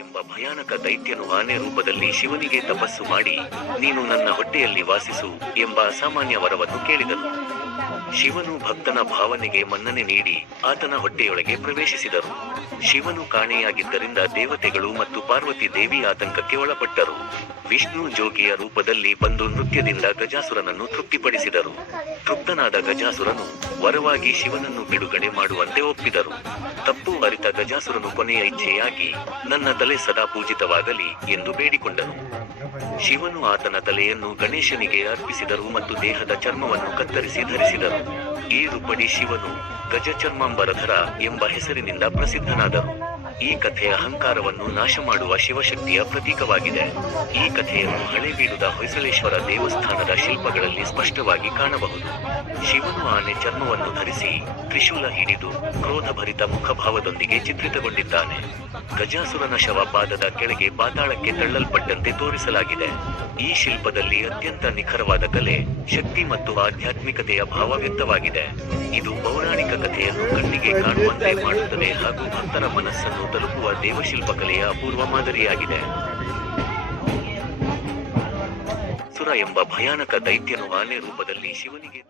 ಎಂಬ ಭಯಾನಕ ದೈತ್ಯನು ಆನೆ ರೂಪದಲ್ಲಿ ಶಿವನಿಗೆ ತಪಸ್ಸು ಮಾಡಿ, ನೀನು ನನ್ನ ಹೊಟ್ಟೆಯಲ್ಲಿ ವಾಸಿಸು ಎಂಬ ಅಸಾಮಾನ್ಯ ವರವನ್ನು ಕೇಳಿದನು. ಶಿವನು ಭಕ್ತನ ಭಾವನೆಗೆ ಮನ್ನಣೆ ನೀಡಿ ಆತನ ಹೊಟ್ಟೆಯೊಳಗೆ ಪ್ರವೇಶಿಸಿದರು. ಶಿವನು ಕಾಣೆಯಾಗಿದ್ದರಿಂದ ದೇವತೆಗಳು ಮತ್ತು ಪಾರ್ವತಿ ದೇವಿ ಆತಂಕಕ್ಕೆ ಒಳಪಟ್ಟರು. ವಿಷ್ಣು ಜೋಗಿಯ ರೂಪದಲ್ಲಿ ಬಂದು ನೃತ್ಯದಿಂದ ಗಜಾಸುರನನ್ನು ತೃಪ್ತಿಪಡಿಸಿದರು. ತೃಪ್ತನಾದ ಗಜಾಸುರನು ವರವಾಗಿ ಶಿವನನ್ನು ಬಿಡುಗಡೆ ಮಾಡುವಂತೆ ಒಪ್ಪಿದರು. ತಪ್ಪು ಅರಿತ ಗಜಾಸುರನು ಕೊನೆಯ ಇಚ್ಛೆಯಾಗಿ ನನ್ನ ತಲೆ ಸದಾ ಪೂಜಿತವಾಗಲಿ ಎಂದು ಬೇಡಿಕೊಂಡನು. ಶಿವನು ಆತನ ತಲೆಯನ್ನು ಗಣೇಶನಿಗೆ ಅರ್ಪಿಸಿದರು ಮತ್ತು ದೇಹದ ಚರ್ಮವನ್ನು ಕತ್ತರಿಸಿ ಧರಿಸಿದರು. ಈ ರೂಪಡಿ ಶಿವನು ಗಜಚರ್ಮಾಂಬರಧರ ಎಂಬ ಹೆಸರಿನಿಂದ ಪ್ರಸಿದ್ಧನಾದರು ಈ ಕಥೆ ಅಹಂಕಾರವನ್ನು ನಾಶ ಮಾಡುವ ಶಿವಶಕ್ತಿಯ ಪ್ರತೀಕವಾಗಿದೆ. ಈ ಕಥೆಯನ್ನು ಹಳೆಬೀಡುದ ಹೊಯ್ಸಳೇಶ್ವರ ದೇವಸ್ಥಾನದ ಶಿಲ್ಪಗಳಲ್ಲಿ ಸ್ಪಷ್ಟವಾಗಿ ಕಾಣಬಹುದು. ಶಿವನು ಆನೆ ಚರ್ಮವನ್ನು ಧರಿಸಿ ತ್ರಿಶೂಲ ಹಿಡಿದು ಕ್ರೋಧಭರಿತ ಮುಖಭಾವದೊಂದಿಗೆ ಚಿತ್ರಿತಗೊಂಡಿದ್ದಾನೆ. ಗಜಾಸುರನ ಶವ ಪಾದದ ಕೆಳಗೆ ಪಾತಾಳಕ್ಕೆ ತಳ್ಳಲ್ಪಟ್ಟಂತೆ ತೋರಿಸಲಾಗಿದೆ. ಈ ಶಿಲ್ಪದಲ್ಲಿ ಅತ್ಯಂತ ನಿಖರವಾದ ಕಲೆ, ಶಕ್ತಿ ಮತ್ತು ಆಧ್ಯಾತ್ಮಿಕತೆಯ ಭಾವ ವ್ಯಕ್ತವಾಗಿದೆ. ಇದು ಪೌರಾಣಿಕ ಕಥೆಯನ್ನು ಕಣ್ಣಿಗೆ ಕಾಣುವಂತೆ ಮಾಡುತ್ತದೆ ಹಾಗೂ ಭಕ್ತರ ಮನಸ್ಸನ್ನು ತಲುಪುವ ದೇವಶಿಲ್ಪಕಲೆಯ ಅಪೂರ್ವ ಮಾದರಿಯಾಗಿದೆ. ಸುರ ಎಂಬ ಭಯಾನಕ ದೈತ್ಯನು ಆನೆ ರೂಪದಲ್ಲಿ ಶಿವನಿಗೆ